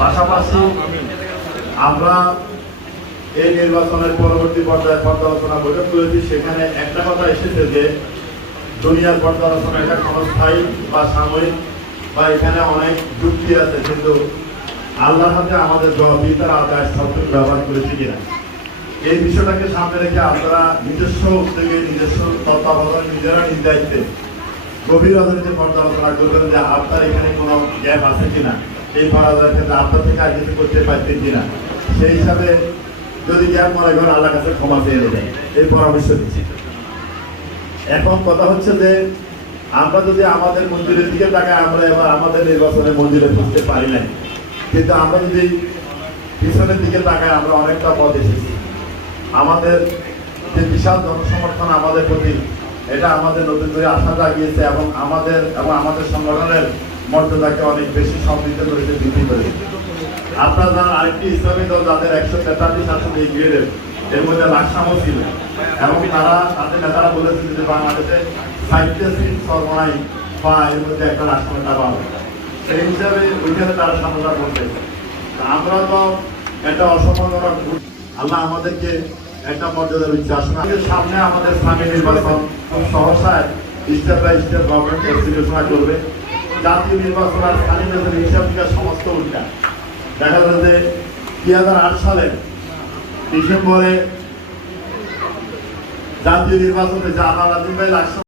পাশাপাশি আমরা এই নির্বাচনের পরবর্তী পর্যায়ে পর্যালোচনা বৈঠক করেছি। সেখানে একটা কথা এসেছে যে দুনিয়ার পর্যালোচনা এটা ক্ষণস্থায়ী বা সাময়িক বা এখানে অনেক যুক্তি আছে, কিন্তু আল্লাহর হাতে আমাদের জবাবদিহিতার আদায় সবটুকু ব্যবহার করেছি কিনা এই বিষয়টাকে সামনে রেখে আপনারা নিজস্ব উদ্যোগে নিজস্ব তত্ত্বাবধানে নিজেরা নিজ দায়িত্বে গভীর রাজনীতি পর্যালোচনা করবেন যে আপনার এখানে কোনো গ্যাপ আছে কিনা, এই পরাজয়ের ক্ষেত্রে আপনার থেকে আর কিছু করতে পারতেন কিনা, সেই হিসাবে যদি গ্যাপ মনে করেন আল্লাহর কাছে ক্ষমা চেয়ে নেবেন, এই পরামর্শ দিচ্ছি। এখন কথা হচ্ছে যে আমরা যদি আমাদের মন্দিরের দিকে তাকাই, আমরা এবার আমাদের নির্বাচনে মন্দিরে বুঝতে পারি নাই, কিন্তু আমরা যদি পিছনের দিকে তাকাই আমরা অনেকটা পথ এসেছি। আমাদের যে বিশাল জনসমর্থন আমাদের প্রতি, এটা আমাদের নতুন করে আশা জাগিয়েছে এবং আমাদের সংগঠনের মর্যাদাকে অনেক বেশি সমৃদ্ধ করেছে, বৃদ্ধি করেছে। আপনারা জানেন আরেকটি ইসলামী দল যাদের 143 আসন এই গ্রেডের, এর মধ্যে লাকসামও ছিল এবং তাদের নেতারা বলেছেন যে বাংলাদেশে 60টা সিট সর্বনাই বা এর মধ্যে একটা লাকসামটা পাবে, সেই হিসাবে ওইখানে তারা সামনা করতে। আমরা তো একটা অসম্মাননা, আল্লাহ আমাদেরকে একটা মর্যাদা দিচ্ছে। আসলে সামনে আমাদের স্থানীয় নির্বাচন খুব সহসায় স্টেপ বাই স্টেপ গভর্নমেন্ট বিবেচনা করবে। জাতীয় নির্বাচন আর স্থানীয় নির্বাচনের হিসাব নিকাশ সমস্ত উল্টা। দেখা যাচ্ছে যে 2008 সালে ডিসেম্বরে জাতীয় নির্বাচনে যে আলাদিন ভাই